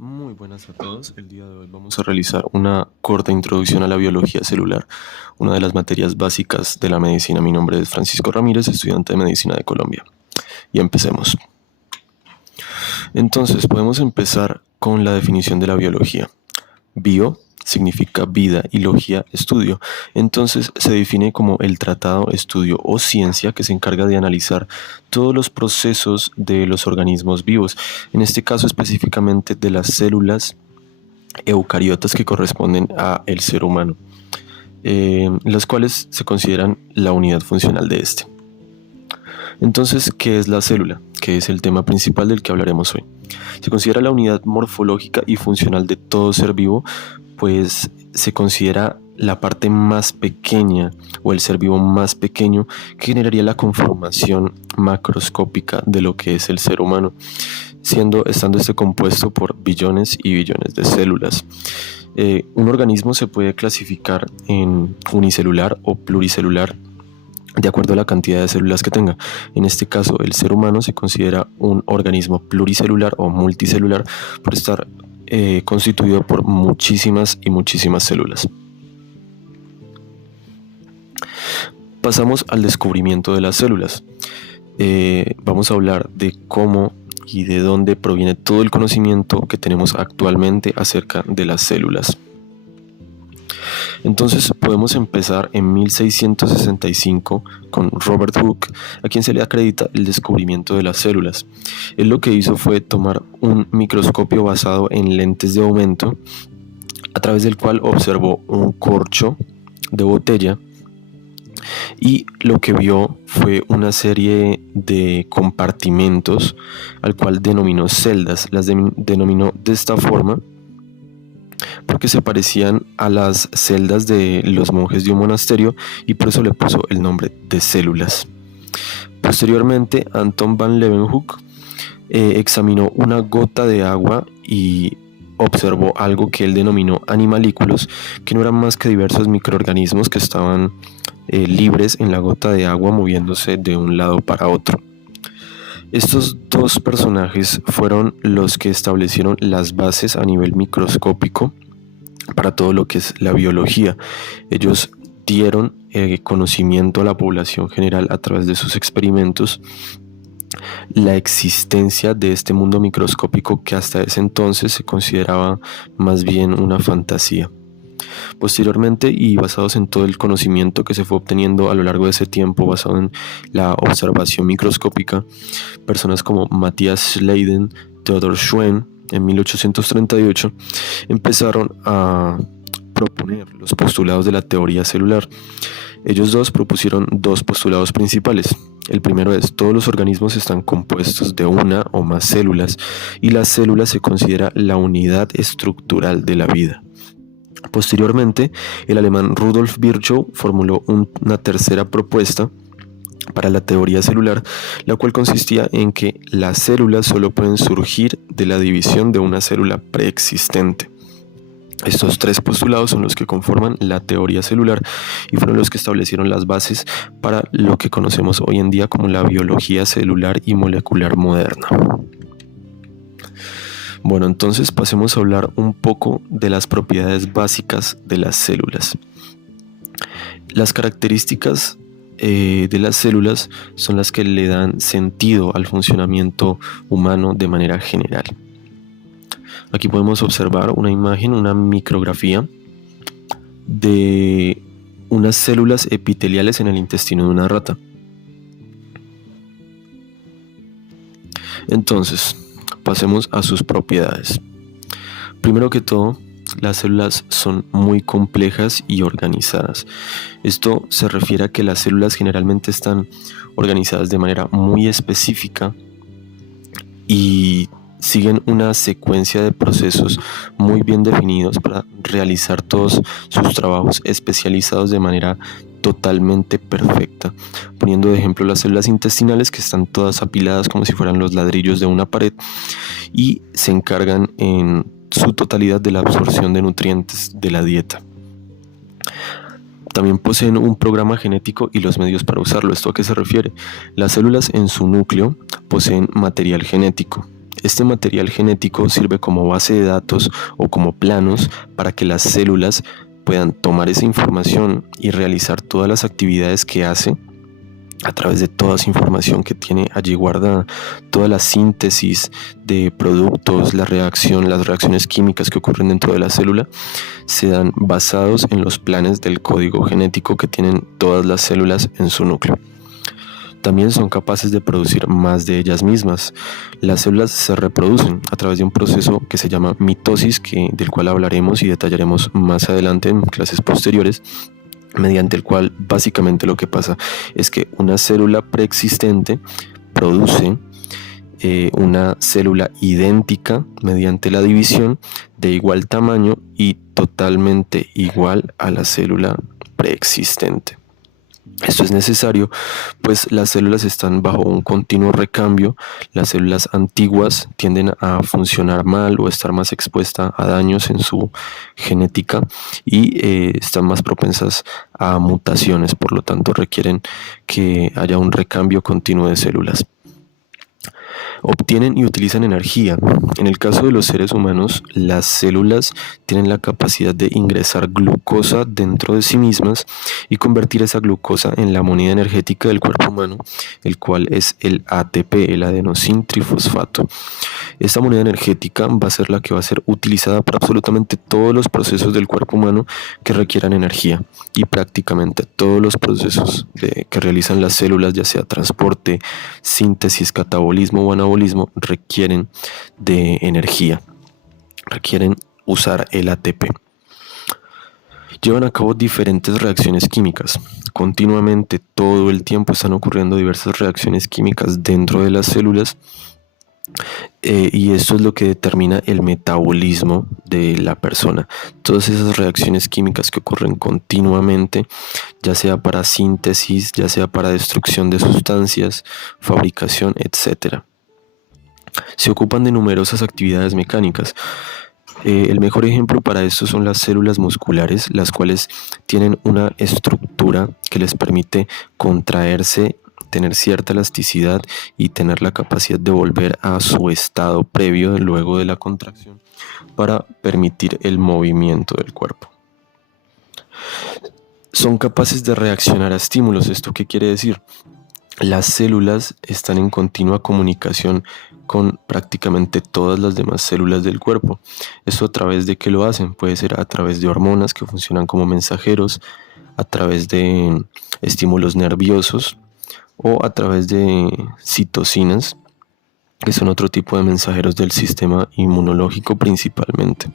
Muy buenas a todos. El día de hoy vamos a realizar una corta introducción a la biología celular, una de las materias básicas de la medicina. Mi nombre es Francisco Ramírez, estudiante de medicina de Colombia. Y empecemos. Entonces, podemos empezar con la definición de la biología. Bio significa vida y logía, estudio. Entonces se define como el tratado, estudio o ciencia que se encarga de analizar todos los procesos de los organismos vivos, en este caso específicamente de las células eucariotas que corresponden a el ser humano, las cuales se consideran la unidad funcional de este. Entonces, ¿qué es la célula? Que es el tema principal del que hablaremos hoy. Se considera la unidad morfológica y funcional de todo ser vivo, pues se considera la parte más pequeña o el ser vivo más pequeño que generaría la conformación macroscópica de lo que es el ser humano, estando este compuesto por billones y billones de células. Un organismo se puede clasificar en unicelular o pluricelular de acuerdo a la cantidad de células que tenga. En este caso, el ser humano se considera un organismo pluricelular o multicelular por estar constituido por muchísimas y muchísimas células. Pasamos al descubrimiento de las células. Vamos a hablar de cómo y de dónde proviene todo el conocimiento que tenemos actualmente acerca de las células. Entonces podemos empezar en 1665 con Robert Hooke, a quien se le acredita el descubrimiento de las células. Él lo que hizo fue tomar un microscopio basado en lentes de aumento, a través del cual observó un corcho de botella y lo que vio fue una serie de compartimentos al cual denominó celdas. Las denominó de esta forma porque se parecían a las celdas de los monjes de un monasterio y por eso le puso el nombre de células. Posteriormente, Anton van Leeuwenhoek examinó una gota de agua y observó algo que él denominó animalículos, que no eran más que diversos microorganismos que estaban libres en la gota de agua moviéndose de un lado para otro. Estos dos personajes fueron los que establecieron las bases a nivel microscópico para todo lo que es la biología. Ellos dieron conocimiento a la población general a través de sus experimentos la existencia de este mundo microscópico que hasta ese entonces se consideraba más bien una fantasía. Posteriormente, y basados en todo el conocimiento que se fue obteniendo a lo largo de ese tiempo, basado en la observación microscópica, personas como Matthias Schleiden, Theodor Schwenn, en 1838, empezaron a proponer los postulados de la teoría celular. Ellos dos propusieron dos postulados principales. El primero es: todos los organismos están compuestos de una o más células, y la célula se considera la unidad estructural de la vida. Posteriormente, el alemán Rudolf Virchow formuló una tercera propuesta para la teoría celular, la cual consistía en que las células solo pueden surgir de la división de una célula preexistente. Estos tres postulados son los que conforman la teoría celular y fueron los que establecieron las bases para lo que conocemos hoy en día como la biología celular y molecular moderna. Bueno, entonces pasemos a hablar un poco de las propiedades básicas de las células. Las características de las células son las que le dan sentido al funcionamiento humano de manera general. Aquí podemos observar una imagen, una micrografía de unas células epiteliales en el intestino de una rata. Entonces, pasemos a sus propiedades. Primero que todo, las células son muy complejas y organizadas. Esto se refiere a que las células generalmente están organizadas de manera muy específica y siguen una secuencia de procesos muy bien definidos para realizar todos sus trabajos especializados de manera totalmente perfecta. Poniendo de ejemplo las células intestinales, que están todas apiladas como si fueran los ladrillos de una pared y se encargan en su totalidad de la absorción de nutrientes de la dieta. También poseen un programa genético y los medios para usarlo. ¿Esto a qué se refiere? Las células en su núcleo poseen material genético. Este material genético sirve como base de datos o como planos para que las células puedan tomar esa información y realizar todas las actividades que hace a través de toda esa información que tiene allí guardada, toda la síntesis de productos, las reacciones químicas que ocurren dentro de la célula, se dan basados en los planes del código genético que tienen todas las células en su núcleo. También son capaces de producir más de ellas mismas. Las células se reproducen a través de un proceso que se llama mitosis, del cual hablaremos y detallaremos más adelante en clases posteriores, mediante el cual básicamente lo que pasa es que una célula preexistente produce una célula idéntica mediante la división de igual tamaño y totalmente igual a la célula preexistente. Esto es necesario, pues las células están bajo un continuo recambio. Las células antiguas tienden a funcionar mal o estar más expuestas a daños en su genética y están más propensas a mutaciones, por lo tanto requieren que haya un recambio continuo de células. Obtienen y utilizan energía. En el caso de los seres humanos, las células tienen la capacidad de ingresar glucosa dentro de sí mismas y convertir esa glucosa en la moneda energética del cuerpo humano, el cual es el ATP, el adenosín trifosfato. Esta moneda energética va a ser la que va a ser utilizada para absolutamente todos los procesos del cuerpo humano que requieran energía, y prácticamente todos los procesos que realizan las células, ya sea transporte, síntesis, catabolismo o anabolismo, requieren de energía, requieren usar el ATP. Llevan a cabo diferentes reacciones químicas. Continuamente, todo el tiempo están ocurriendo diversas reacciones químicas dentro de las células, y esto es lo que determina el metabolismo de la persona. Todas esas reacciones químicas que ocurren continuamente, ya sea para síntesis, ya sea para destrucción de sustancias, fabricación, etc. Se ocupan de numerosas actividades mecánicas. El mejor ejemplo para esto son las células musculares, las cuales tienen una estructura que les permite contraerse, tener cierta elasticidad y tener la capacidad de volver a su estado previo luego de la contracción para permitir el movimiento del cuerpo. Son capaces de reaccionar a estímulos. ¿Esto qué quiere decir? Las células están en continua comunicación con prácticamente todas las demás células del cuerpo. ¿Esto a través de qué lo hacen? Puede ser a través de hormonas que funcionan como mensajeros, a través de estímulos nerviosos o a través de citocinas, que son otro tipo de mensajeros del sistema inmunológico principalmente.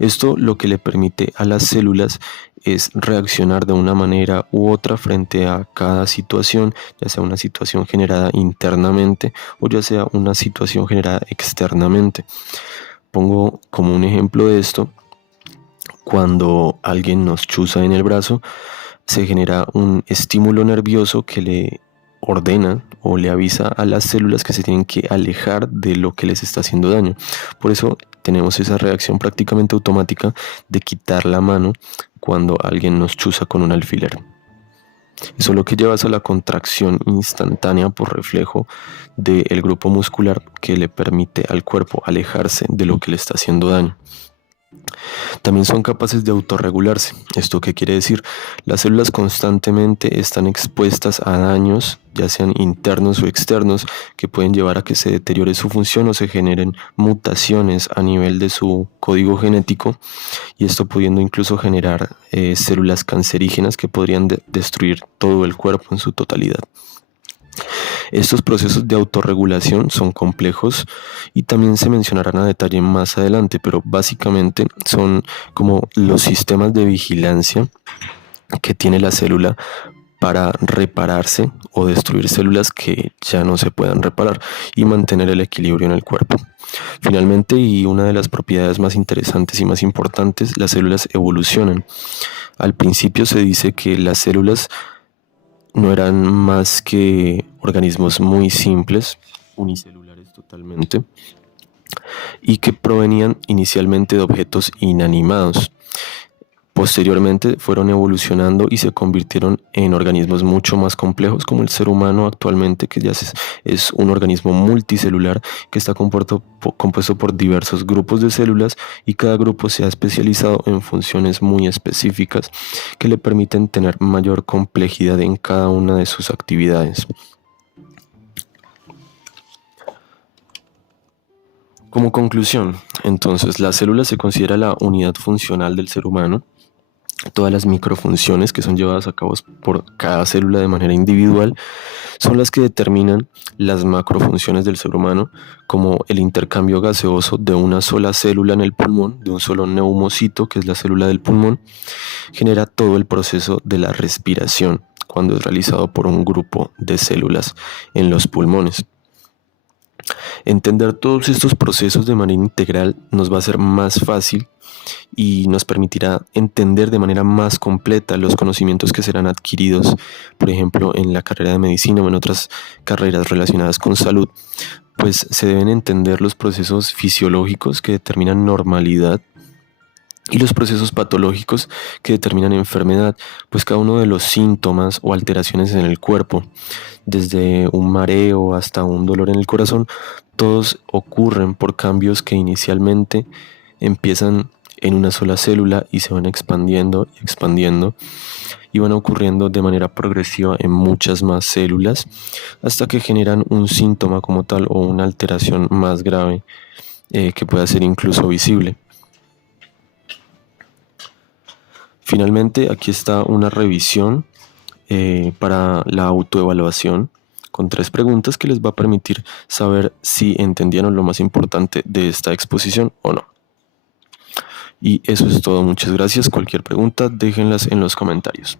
Esto lo que le permite a las células es reaccionar de una manera u otra frente a cada situación, ya sea una situación generada internamente o ya sea una situación generada externamente. Pongo como un ejemplo de esto: cuando alguien nos chuza en el brazo, se genera un estímulo nervioso que le ordena o le avisa a las células que se tienen que alejar de lo que les está haciendo daño. Por eso tenemos esa reacción prácticamente automática de quitar la mano cuando alguien nos chuza con un alfiler. Eso lo que lleva a la contracción instantánea por reflejo del grupo muscular que le permite al cuerpo alejarse de lo que le está haciendo daño. También son capaces de autorregularse. ¿Esto qué quiere decir? Las células constantemente están expuestas a daños, ya sean internos o externos, que pueden llevar a que se deteriore su función o se generen mutaciones a nivel de su código genético, y esto pudiendo incluso generar células cancerígenas que podrían destruir todo el cuerpo en su totalidad. Estos procesos de autorregulación son complejos y también se mencionarán a detalle más adelante, pero básicamente son como los sistemas de vigilancia que tiene la célula para repararse o destruir células que ya no se puedan reparar y mantener el equilibrio en el cuerpo. Finalmente, y una de las propiedades más interesantes y más importantes, las células evolucionan. Al principio se dice que las células no eran más que organismos muy simples, unicelulares totalmente, y que provenían inicialmente de objetos inanimados. Posteriormente fueron evolucionando y se convirtieron en organismos mucho más complejos como el ser humano actualmente, que ya es un organismo multicelular que está compuesto por diversos grupos de células y cada grupo se ha especializado en funciones muy específicas que le permiten tener mayor complejidad en cada una de sus actividades. Como conclusión, entonces, la célula se considera la unidad funcional del ser humano. Todas las microfunciones que son llevadas a cabo por cada célula de manera individual son las que determinan las macrofunciones del ser humano, como el intercambio gaseoso de una sola célula en el pulmón, de un solo neumocito, que es la célula del pulmón, genera todo el proceso de la respiración cuando es realizado por un grupo de células en los pulmones. Entender todos estos procesos de manera integral nos va a ser más fácil y nos permitirá entender de manera más completa los conocimientos que serán adquiridos, por ejemplo, en la carrera de medicina o en otras carreras relacionadas con salud, pues se deben entender los procesos fisiológicos que determinan normalidad y los procesos patológicos que determinan enfermedad, pues cada uno de los síntomas o alteraciones en el cuerpo, desde un mareo hasta un dolor en el corazón, todos ocurren por cambios que inicialmente empiezan en una sola célula y se van expandiendo y expandiendo y van ocurriendo de manera progresiva en muchas más células hasta que generan un síntoma como tal o una alteración más grave que pueda ser incluso visible. Finalmente, aquí está una revisión para la autoevaluación con 3 preguntas que les va a permitir saber si entendieron lo más importante de esta exposición o no. Y eso es todo, muchas gracias. Cualquier pregunta, déjenlas en los comentarios.